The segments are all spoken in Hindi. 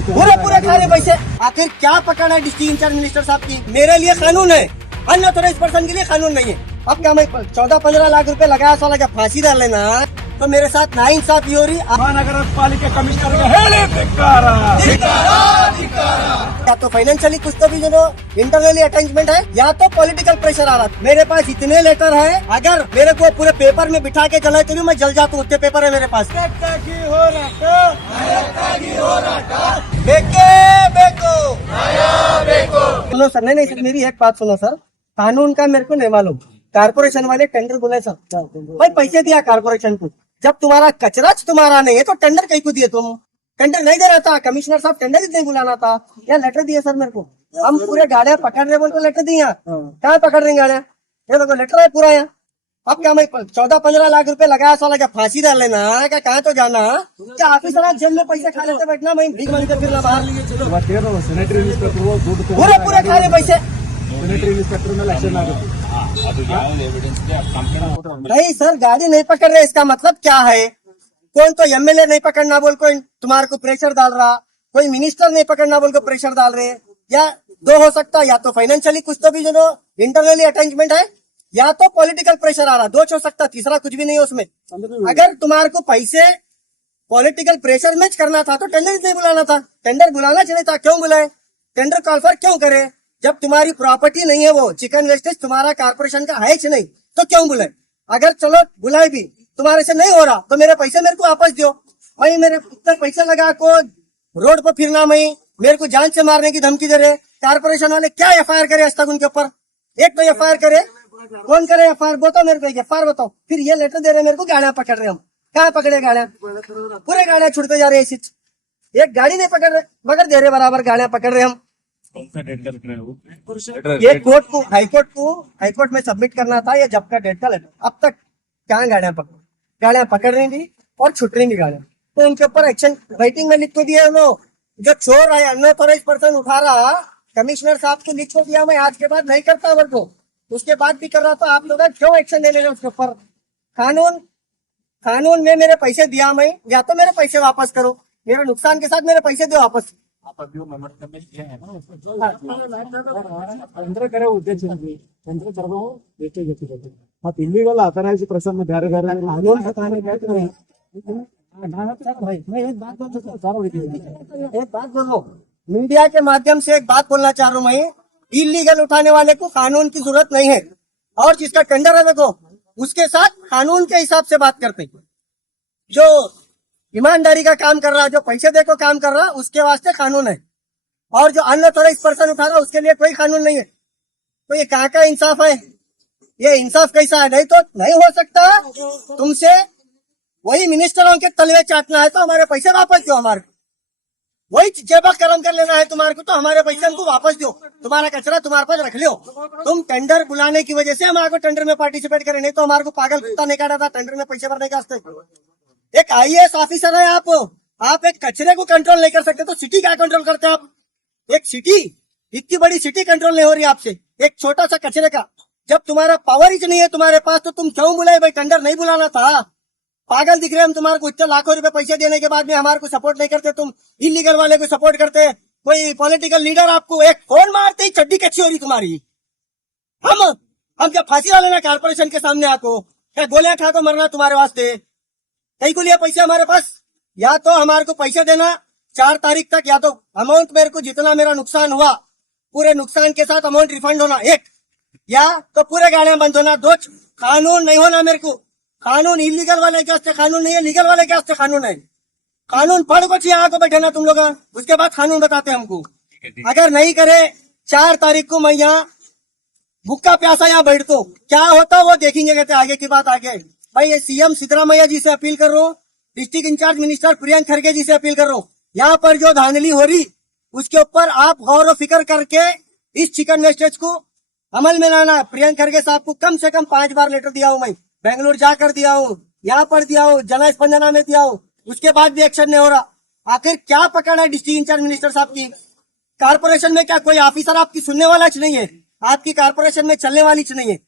पूरे पूरे खाने पैसे। आखिर क्या पकड़ है डिस्ट्रिक्ट इंचार्ज मिनिस्टर साहब की? मेरे लिए कानून है, अनऑथोराइज्ड पर्सन के लिए कानून नहीं है। अब क्या मैं 14-15 लाख रुपए लगाया, साला क्या फांसी डाल लेना? तो मेरे साथ नाइंसाफी हो रही। महानगर पालिका कमिश्नर ಹೇಳಿ ಧಿಕ್ಕಾರ या तो फाइनेंशियली कुछ तो भी जो इंटरनली अटैचमेंट है, या तो पॉलिटिकल प्रेशर आ रहा है। मेरे पास इतने लेटर है, अगर मेरे को पूरे पेपर में बिठा के चलाए तो मैं जल जाता हूँ। उतने पेपर है मेरे पास। सुनो सर, नहीं सर, मेरी एक बात सुनो सर। कानून का मेरे को नहीं मालूम। कारपोरेशन वाले टेंडर बुलाए सर, भाई पैसे दिया कारपोरेशन को। जब तुम्हारा कचरा तुम्हारा नहीं है तो टेंडर कहीं को दिए? तुम टेंडर नहीं दे रहा था, कमिश्नर साहब टेंडर ही नहीं बुलाना था। या लेटर दिए सर मेरे को, हम पूरे गाड़ियां पकड़ रहे बोल तो लेटर दिए। कहाँ पकड़ रहे गाड़ियां? ये देखो लेटर है पूरा यहाँ। अब क्या मैं 14-15 लाख रुपए लगाया, साला क्या फांसी डाल लेना? क्या कहाँ तो जाना? क्या ऑफिसर जेल में पैसे खा लेते बैठना, मैं भीख मांग कर फिरना बाहर? सैनिटरी इन्स्पेक्टर पूरे पूरे खा रहे पैसे। सैनिटरी इन्स्पेक्टर में एक्शन आಗುತ್ತೆ नहीं सर, गाड़ी नहीं पकड़ रहे, इसका मतलब क्या है? कौन तो एमएलए नहीं पकड़ना बोल कोई तुम्हारे को प्रेशर डाल रहा, कोई मिनिस्टर नहीं पकड़ना बोल को प्रेशर डाल रहे। या दो हो सकता, या तो फाइनेंशियली कुछ तो भी जो इंटरनली अटैचमेंट है, या तो पॉलिटिकल प्रेशर आ रहा। दो हो सकता, तीसरा कुछ भी नहीं है उसमें। अगर तुम्हारे को पैसे पॉलिटिकल प्रेशर मैच करना था तो टेंडर नहीं बुलाना था। टेंडर बुलाना चाहिए था, क्यों बुलाए? टेंडर कॉल फॉर क्यों करे? जब तुम्हारी प्रॉपर्टी नहीं है, वो चिकन वेस्टेज तुम्हारा कारपोरेशन का है नहीं, तो क्यों बुलाए? अगर चलो बुलाए भी, तुम्हारे से नहीं हो रहा तो मेरे पैसे मेरे को वापस दो। भाई मेरे इतना पैसा लगा को रोड पर फिरना, मैं मेरे को जान से मारने की धमकी दे रहे। कारपोरेशन वाले क्या एफआईआर करे आज तक उनके ऊपर? एक तो एफआईआर करे, कौन करे एफआईआर? बताओ मेरे को, एफआईआर बताओ। फिर ये लेटर दे रहे मेरे को, गाड़ियां पकड़ रहे हम। कहाँ पकड़े गाड़ियां? पूरे गाड़ियां छुड़ते जा रहे हैं। एक गाड़ी नहीं पकड़ रहे, मगर दे रहे बराबर गाड़ियां पकड़ रहे हम। ये कोर्ट को, हाईकोर्ट में सबमिट करना था, ये जब का डेट का लेटर। अब तक क्या गाड़ियां पकड़ रही थी और छुट रही थी गाड़ियां। तो उनके ऊपर एक्शन राइटिंग में लिख के दिया। जो चोर है, अनऑथोराइज्ड पर्सन उठा रहा, कमिश्नर साहब को लिख को दिया। मैं आज के बाद नहीं करता वर्क को, उसके बाद भी कर रहा था। आप लोग क्यों एक्शन ले रहे उसके ऊपर? कानून में मेरे पैसे दिया, मैं या तो मेरे पैसे वापस करो, मेरे नुकसान के साथ मेरे पैसे दो वापस। ತೊಂದರೆ ಕರೆ ಉದ್ದೇಶ ತೊಂದರೆ ತರಬಹುದು ಬೇಕೇ ಗೊತ್ತಿರುತ್ತೆ ಮತ್ತೆ ಇಲ್ಲಿಗೆಲ್ಲ ಅಥರೈಸ್ ಪ್ರಸನ್ನ ಬೇರೆ ಬೇರೆ एक बात बोलो, मीडिया के माध्यम से एक बात बोलना चाह रहा हूँ मैं। इलीगल उठाने वाले को कानून की जरूरत नहीं है, और जिसका टेंडर है देखो, उसके साथ कानून के हिसाब से बात करते हैं। जो ईमानदारी का काम कर रहा, जो पैसे दे को काम कर रहा, उसके वास्ते कानून है। और जो अनऑथोराइज्ड पर्सन उठा रहा, उसके लिए कोई कानून नहीं है। तो ये कहाँ का इंसाफ है? ये इंसाफ कैसा है? नहीं तो नहीं हो सकता। तुमसे वही मिनिस्टरों के तलवे चाटना है तो हमारे पैसे वापस दो। हमारे वही जेबा कर्म कर लेना है तुम्हारे को, तो हमारे पैसे हमको वापस दो। तुम्हारा कचरा तुम्हारे पास रख लो। तुम टेंडर बुलाने की वजह से हमारे को टेंडर में पार्टिसिपेट करें, नहीं तो हमारे को पागल कुत्ता नहीं काटा था टेंडर में पैसे भरने का। एक आईएएस ऑफिसर है आप एक कचरे को कंट्रोल नहीं कर सकते तो सिटी क्या कंट्रोल करते आप? एक सिटी, इतनी बड़ी सिटी कंट्रोल नहीं हो रही आपसे, एक छोटा सा कचरे का। जब तुम्हारा पावर ही नहीं है तुम्हारे पास, तो तुम क्यों बुलाए? भाई टेंडर नहीं बुलाना था। पागल दिख रहे हम तुम्हारे को। इतने लाखों रुपए पैसे देने के बाद में हमारे को सपोर्ट नहीं करते, तुम इलीगल वाले को सपोर्ट करते। कोई पॉलिटिकल लीडर आपको एक फोन मारते ही चड्डी कच्ची हो रही तुम्हारी। हम क्या फांसी डाले ना कारपोरेशन के सामने? आपको क्या गोलियां खा को मरना तुम्हारे वास्ते? कहीं को लिया पैसे हमारे पास? या तो हमारे को पैसे देना 4 तारीख तक, या तो अमाउंट मेरे को जितना मेरा नुकसान हुआ पूरे नुकसान के साथ अमाउंट रिफंड होना, एक, या तो पूरे गाड़ियां बंद होना, दो। कानून नहीं होना मेरे को। कानून इलीगल वाले के वास्ते कानून नहीं है, लीगल वाले के वास्ते कानून है। कानून पढ़ को चाहिए आगे बैठे ना तुम लोग, उसके बाद कानून बताते हमको। अगर नहीं करे 4 तारीख को मैं यहाँ भूखा प्यासा यहाँ बैठ तो क्या होता वो देखेंगे। कहते आगे की बात आगे। भाई ये सीएम सिद्धरामैया जी से अपील कर रहा हूँ, डिस्ट्रिक्ट इंचार्ज मिनिस्टर प्रियंक खड़गे जी से अपील कर रहा हूँ, यहाँ पर जो धांधली हो रही उसके ऊपर आप गौर फिक्र करके इस चिकन वेस्टेज को अमल में लाना। प्रियंक खड़गे साहब को कम से कम 5 बार लेटर दिया हूँ मैं, बेंगलुरु जाकर दिया हूँ, यहाँ पर दिया हूँ, जन स्पंदना में दिया हूँ, उसके बाद भी एक्शन नहीं हो रहा। आखिर क्या पकड़ है डिस्ट्रिक्ट इंचार्ज मिनिस्टर साहब की? कारपोरेशन में क्या कोई ऑफिसर आपकी सुनने वाला नहीं है? आपकी कारपोरेशन में चलने वाली नहीं है?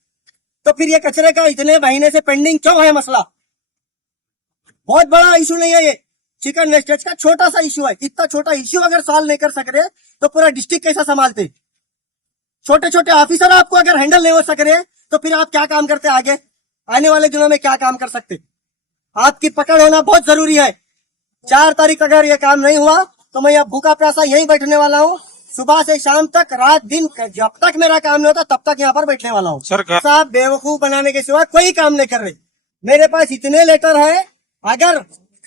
तो फिर ये कचरे का इतने महीने से पेंडिंग क्यों है मसला? बहुत बड़ा इशू नहीं है ये। चिकन वेस्टेज का छोटा सा इश्यू है, इतना छोटा इश्यू अगर सॉल्व नहीं कर सक रहे तो पूरा डिस्ट्रिक्ट कैसा संभालते? छोटे छोटे ऑफिसर आपको अगर हैंडल नहीं हो सक रहे तो फिर आप क्या काम करते? आगे आने वाले दिनों में क्या काम कर सकते? आपकी पकड़ होना बहुत जरूरी है। 4 तारीख अगर ये काम नहीं हुआ तो मैं अब भूखा प्यासा यहीं बैठने वाला हूँ, सुबह से शाम तक, रात दिन, जब तक मेरा काम नहीं होता तब तक यहाँ पर बैठने वाला हूँ। सरकार साहब बेवकूफ बनाने के सिवा कोई काम नहीं कर रहे। मेरे पास इतने लेटर है, अगर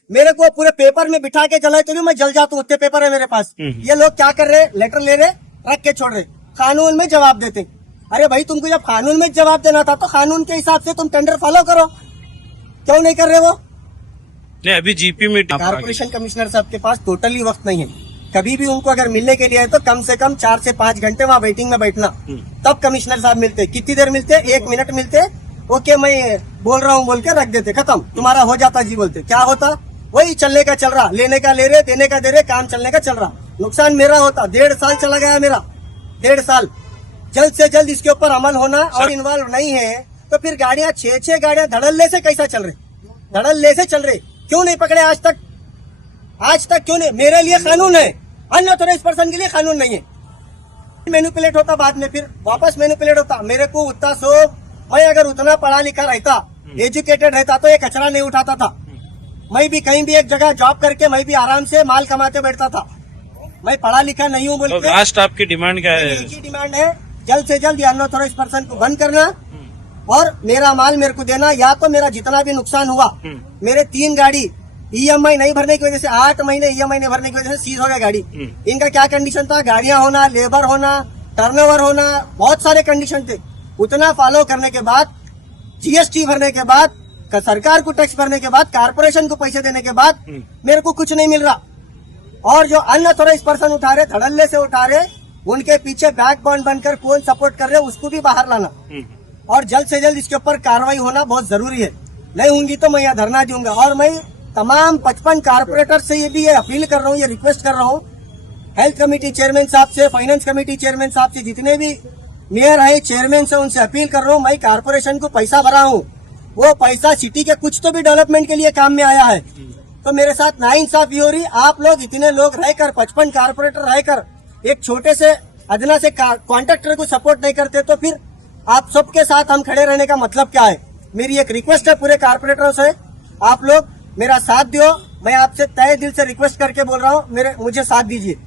मेरे को पूरे पेपर में बिठा के चलाए तो भी मैं जल जाता हूँ, उतने पेपर है मेरे पास। ये लोग क्या कर रहे? लेटर ले रहे, रख के छोड़ रहे, कानून में जवाब देते। अरे भाई, तुमको जब कानून में जवाब देना था तो कानून के हिसाब से तुम टेंडर फॉलो करो, क्यों नहीं कर रहे वो? नहीं, अभी जीपी मीटिंग कारपोरेशन कमिश्नर साहब के पास टोटली वक्त नहीं है। कभी भी उनको अगर मिलने के लिए है तो कम से कम 4 से 5 घंटे वहाँ वेटिंग में बैठना, तब कमिश्नर साहब मिलते। कितनी देर मिलते? 1 मिनट मिलते। ओके, मैं बोल रहा हूँ बोल के रख देते, खत्म, तुम्हारा हो जाता जी बोलते। क्या होता? वही चलने का चल रहा, लेने का ले रहे, देने का दे रहे, काम चलने का चल रहा। नुकसान मेरा होता, 1.5 साल चला गया मेरा, 1.5 साल। जल्द से जल्द इसके ऊपर अमल होना, और इन्वॉल्व नहीं है तो फिर गाड़ियां 6 गाड़ियां धड़ल्ले से कैसा चल रहे? धड़ल्ले से चल रहे, क्यों नहीं पकड़े आज तक? आज तक क्यों नहीं? मेरे लिए कानून है, अनऑथोराइज पर्सन के लिए कानून नहीं है। मैनिपुलेट होता, बाद में फिर वापस मैनिपुलेट होता। मेरे को उतना सो, मैं अगर उतना पढ़ा लिखा रहता, एजुकेटेड रहता तो ये कचरा नहीं उठाता था। मैं भी कहीं भी एक जगह जॉब करके मैं भी आराम से माल कमाते बैठता था। मैं पढ़ा लिखा नहीं हूँ बोल तो के। लास्ट आपकी डिमांड क्या है? एक ही डिमांड है, जल्द से जल्द अनऑथोराइज पर्सन को बंद करना और मेरा माल मेरे को देना, या तो मेरा जितना भी नुकसान हुआ, मेरे 3 गाड़ी ईएमआई नहीं भरने की वजह से, 8 महीने ईएमआई नहीं भरने की वजह से सीज हो गया गाड़ी। इनका क्या कंडीशन था? गाड़ियां होना, लेबर होना, टर्नओवर होना, बहुत सारे कंडीशन थे। उतना फॉलो करने के बाद, जीएसटी भरने के बाद, सरकार को टैक्स भरने के बाद, कारपोरेशन को पैसे देने के बाद मेरे को कुछ नहीं मिल रहा। और जो अनऑथोराइज पर्सन उठा रहे, धड़ल्ले से उठा रहे, उनके पीछे बैकबोन बनकर कौन सपोर्ट कर रहे, उसको भी बाहर लाना और जल्द से जल्द इसके ऊपर कार्रवाई होना बहुत जरूरी है। नहीं होंगी तो मैं यहाँ धरना दूंगा। और मैं तमाम 55 कारपोरेटर से ये भी अपील कर रहा हूँ, ये रिक्वेस्ट कर रहा हूँ, हेल्थ कमेटी चेयरमैन साहब से, फाइनेंस कमेटी चेयरमैन साहब से, जितने भी मेयर है, चेयरमैन से, उनसे अपील कर रहा हूँ, मैं कारपोरेशन को पैसा भरा हूँ, वो पैसा सिटी के कुछ तो भी डेवलपमेंट के लिए काम में आया है। तो मेरे साथ नाइंसाफी हो रही। आप लोग इतने लोग रहकर, 55 कारपोरेटर रहकर, एक छोटे से अदना से कॉन्ट्रैक्टर को सपोर्ट नहीं करते तो फिर आप सबके साथ हम खड़े रहने का मतलब क्या है? मेरी एक रिक्वेस्ट है पूरे कारपोरेटरों से, आप लोग मेरा साथ दो। मैं आपसे तहे दिल से रिक्वेस्ट करके बोल रहा हूँ, मुझे साथ दीजिए।